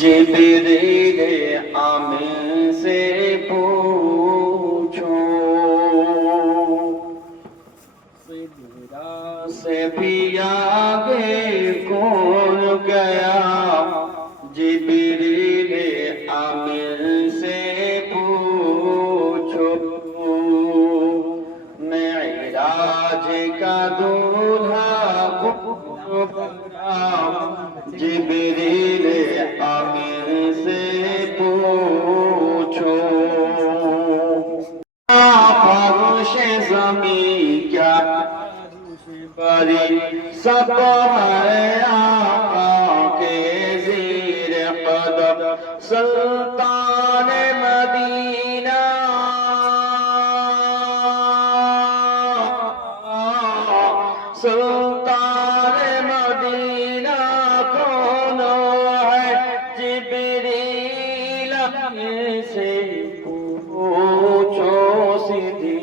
जिब्रील आमिन से पूछो मेरा से भी आगे कौन गया जिब्रील সুলতান মদিনা। সুলতান মদিনা কোন জিবরিল সে পুছো সিদ্ধি।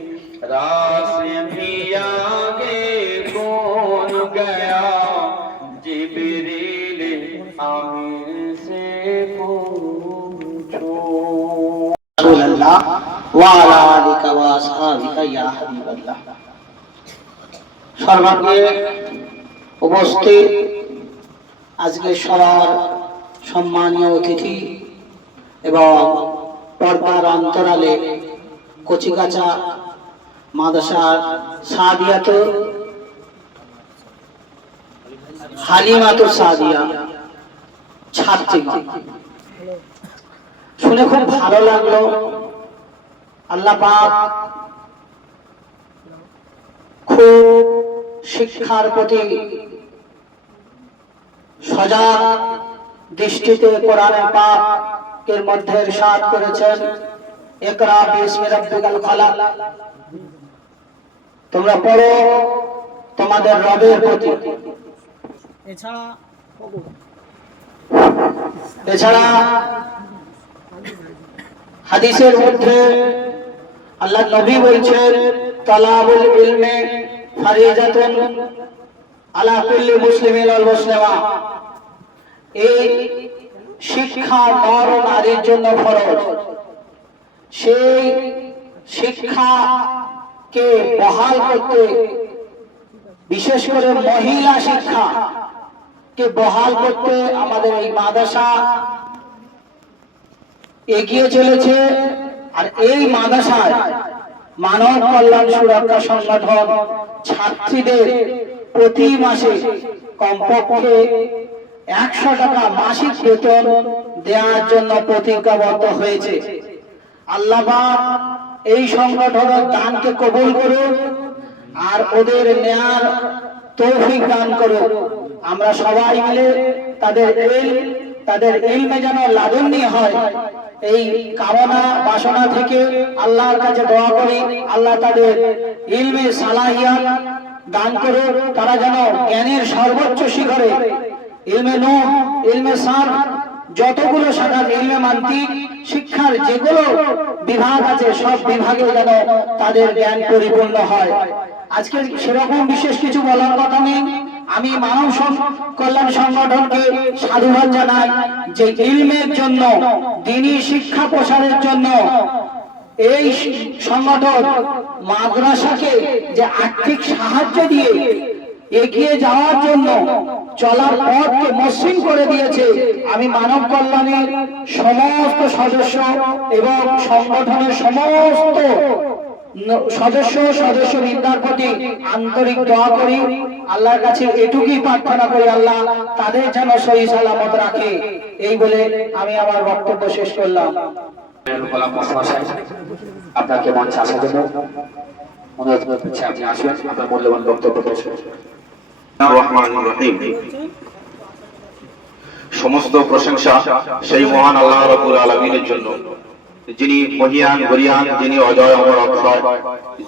রাস মিয়া কোন গয়া? জিবরিল আমির সে ওয়ালা আলিকা ওয়া আসহাবিকা উপস্থিত আজকে সবার সম্মানীয় অতিথি এবং পর্দার অন্তরালে কচিকাচা মাদাসার সাদিয়াত হালিমাত সাদিয়া ছাত্রী। শুনে খুব ভালো লাগল। আল্লাহ পাক খুব শিক্ষার প্রতি সজাগ দৃষ্টিতে কোরআনে পাক এর মধ্যে সাত করেছেন। একরা বিসমি রাব্বিকাল খালাক। তোমরা পড়ো তোমাদের রবের প্রতি। এছাড়া এছাড়া হাদিসের মধ্যে আল্লাহ নবী বলছেন, তালাবুল ইলমে ফারিজাতুন আলা কুল্লি মুসলিমিন ওয়াল মুসলিমা। এই শিক্ষা নর নারীর জন্য ফরজ। সেই শিক্ষাকে বহাল করতে, বিশেষ করে মহিলা শিক্ষা কে বহাল করতে আমাদের এই মাদ্রাসা এগিয়ে চলেছে। আর এই মাদ্রাসায় মানব কল্যাণ সুরক্ষা সংগঠন ছাত্রীদের প্রতি মাসে কমপক্ষে একশো টাকা মাসিক বেতন দেওয়ার জন্য প্রতিজ্ঞাবদ্ধ হয়েছে। আল্লাহ পাক এই সংগঠনের দানকে কবুল করুন আর ওদের নেয়ার তৌফিক দান করুন। আমরা সবাই মিলে তাদের এই তাদের ইলমে যেন লাদন্যি হয়। এই কামনা বাসনা থেকে আল্লাহর কাছে দোয়া করি, আল্লাহ তাদের ইলমে সালাহিয়াত দান করে তারা যেন জ্ঞানের সর্বোচ্চ শিখরে। ইলমে নো ইলমে সার, যতগুলো শাখা ইলমে মান্তিক শিক্ষার যেগুলো বিভাগ আছে, সব বিভাগে যেন তাদের জ্ঞান পরিপূর্ণ হয়। আজকে সেরকম বিশেষ কিছু বলার কথা নেই। আমি মানব কল্যাণ সংগঠনকে সাধুবাদ জানাই যে ইলমের জন্য, দিনী শিক্ষা প্রসারের জন্য এই সংগঠন মাদ্রাসাকে যে আর্থিক সাহায্য দিয়ে এগিয়ে যাওয়ার জন্য চলার পথকে মসৃণ করে দিয়েছে, আমি মানব কল্যাণের সমস্ত সদস্য এবং সংগঠনের সমস্ত সদস্য সদস্য বৃন্দার প্রতি আন্তরিক দোয়া করি। আল্লাহর কাছে এটুকুই প্রার্থনা করি আল্লাহ তাদের যেন সহি সালামত রাখে। এই বলে আমি আমার বক্তব্য শেষ করলাম। আপনাকে মঞ্চে আসার জন্য অনুরোধ করছি আপনি আসবেন আপনার মূল্যবান বক্তব্য পেশ। সমস্ত প্রশংসা সেই মহান আল্লাহ রাব্বুল আলামিনের জন্য। যিনি মহিয়ান, গরিয়ান, যিনি অজয় অমর অক্ষয়,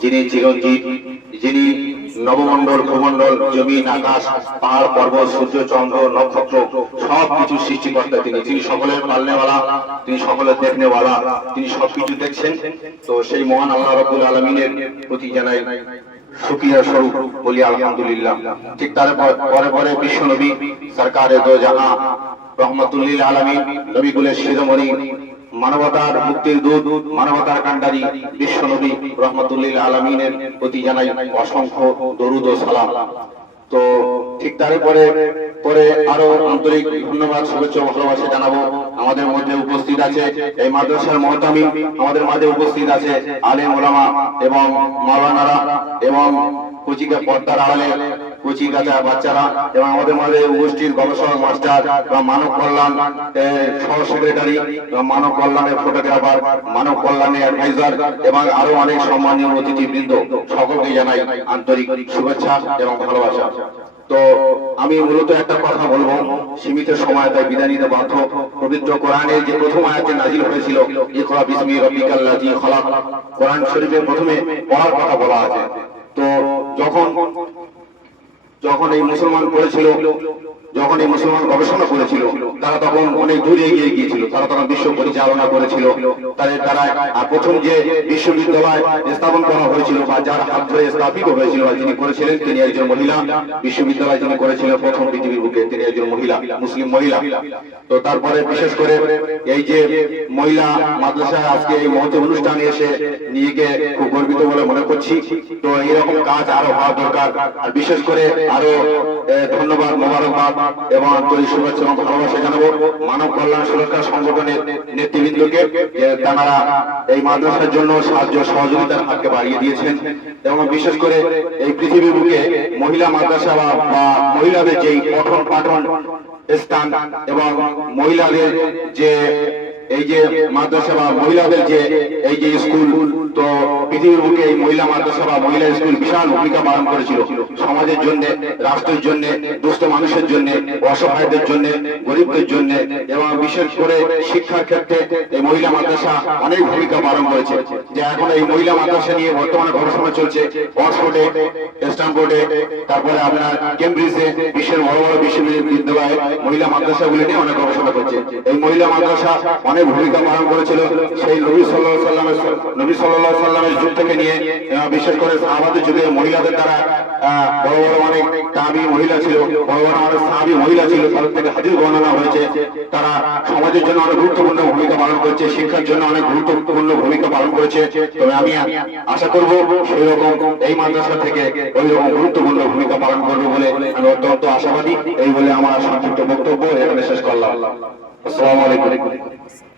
যিনি চিরঞ্জিত যিনি নবমণ্ডল, ভূমণ্ডল, জমিন, আকাশ, পাহাড়, পর্বত, সূর্য, চন্দ্র, নক্ষত্র, সব কিছু সৃষ্টিকর্তা তিনি। তিনি সকলের পালনেওয়ালা, তিনি সকলের দেখনেওয়ালা, তিনি সবকিছু দেখছেন। তো সেই মহান আল্লাহ রাব্বুল আলামিনের প্রতি জানাই শুক্রিয়া স্বরূপ, বলি আলহামদুলিল্লাহ। ঠিক তার পরে পরে বিশ্ব নবী সরকারে দো জাহা রহমতুল্লিল আলমিন নবীগুলের শিরোমণি মানবতার মুক্তির দূত, মানবতার কান্ডারি বিশ্ব নবী রহমতুল্লিল আলমিনের প্রতি জানাই অসংখ্য দরুদ ও সালাম। তো ঠিক তারপরে পরে আরও আন্তরিক ধন্যবাদ, শুভেচ্ছা ভালোবাসা জানাব। আমাদের মধ্যে উপস্থিত আছে এই মাদ্রাসার মহতামি আমাদের মাঝে উপস্থিত আছে আলেম ওলামা এবং মাওলানারা এবং কুচিকা পর্দার আড়ালে কুচি কাঁচা বাচ্চারা এবং আমাদের মাঝে উপস্থিত গবেষক মাস্টার এবং মানব কল্যাণ সহ সেক্রেটারি মানব কল্যাণের ফটোগ্রাফার মানব কল্যাণের অ্যাডভাইজার এবং আরও অনেক সম্মানীয় অতিথিবৃন্দ সকলকে জানাই আন্তরিক শুভেচ্ছা এবং ভালোবাসা। তো আমি মূলত একটা কথা বলব, সীমিত সময় তাই বিদায় নিতে বাধ্য। পবিত্র কোরআনে যে প্রথম আয়াতে নাজিল হয়েছিল, ইকরা বিসমি রাব্বিকাল্লাযী খালাক, কোরআন শরীফের প্রথমে পড়ার কথা বলা আছে। তো যখন যখন এই মুসলমান করেছিল যখন এই মুসলমান গবেষণা করেছিল, তারা তখন অনেক দূরে এগিয়ে গিয়েছিল। তারা তখন বিশ্ব পরিচালনা করেছিল। তাদের তারা আর প্রথম যে বিশ্ববিদ্যালয় স্থাপন করা হয়েছিল বা যার হাত ধরে স্থাপিত হয়েছিল বা যিনি করেছিলেন, তিনি একজন মহিলা। বিশ্ববিদ্যালয় যিনি করেছিলেন প্রথম পৃথিবীর বুকে তিনি একজন মহিলা, মুসলিম মহিলা। তো তারপরে বিশেষ করে এই যে মহিলা মাদ্রাসায় আজকে এই মহৎ অনুষ্ঠানে এসে নিজেকে খুব গর্বিত বলে মনে করছি। তো এরকম কাজ আরও হওয়া দরকার। আর বিশেষ করে আরও ধন্যবাদ, মোবারকবাদ। এবং আন্তরিক শুভেচ্ছা এবং ভালোবাসা জানাব মানব কল্যাণ সুরক্ষা সংগঠনের নেতৃবৃন্দকে তারা এই মাদ্রাসার জন্য সাহায্য সহযোগিতার হাতকে বাড়িয়ে দিয়েছেন এবং বিশেষ করে এই পৃথিবীর বুকে মহিলা মাদ্রাসা বা মহিলাদের যেই পঠন পাঠন স্থান এবং মহিলাদের যে এই যে মাদ্রাসা বা মহিলাদের যে এই যে স্কুল, তো পৃথিবীর বুকে এই মহিলা মাদ্রাসা বা মহিলা স্কুল বিশাল ভূমিকা পালন করেছিল। সমাজের জন্য, রাষ্ট্রের জন্য, দুস্থ মানুষের জন্য, অসহায়দের জন্য, গরিবদের জন্য, এবং বিশেষ করে শিক্ষার ক্ষেত্রে এই মহিলা মাদ্রাসা অনেক ভূমিকা পালন করেছে। যে এখন এই মহিলা মাদ্রাসা নিয়ে বর্তমানে গবেষণা চলছে। অক্সফোর্ডে স্ট্যানফোর্ডে তারপরে আপনার কেমব্রিজে, বিশ্বের বড় বড় বিশ্ববিদ্যালয়ে মহিলা মাদ্রাসাগুলি নিয়ে অনেক গবেষণা করছে। এই মহিলা মাদ্রাসা অনেক ভূমিকা পালন করেছিল। সেই নবী সাল্লাহ সাল্লামের নবী সাল্লাহ সাল্লামের যুগ থেকে নিয়ে বিশেষ করে আমাদের যুগে মহিলাদের দ্বারা বড় বড় অনেক তাবি মহিলা ছিল, বড় বড় অনেক সাহাবি মহিলা ছিল, তাদের থেকে হাজির বর্ণনা হয়েছে। তারা সমাজের জন্য অনেক গুরুত্বপূর্ণ ভূমিকা পালন করেছে, শিক্ষার জন্য অনেক গুরুত্বপূর্ণ ভূমিকা পালন করেছে। তবে আমি আশা করব সেই রকম এই মাদ্রাসা থেকে ওই রকম গুরুত্বপূর্ণ ভূমিকা পালন করবে বলে আমি অত্যন্ত আশাবাদী। এই বলে আমার সংক্ষিপ্ত বক্তব্য এখানে শেষ করলাম। আসসালামু আলাইকুম।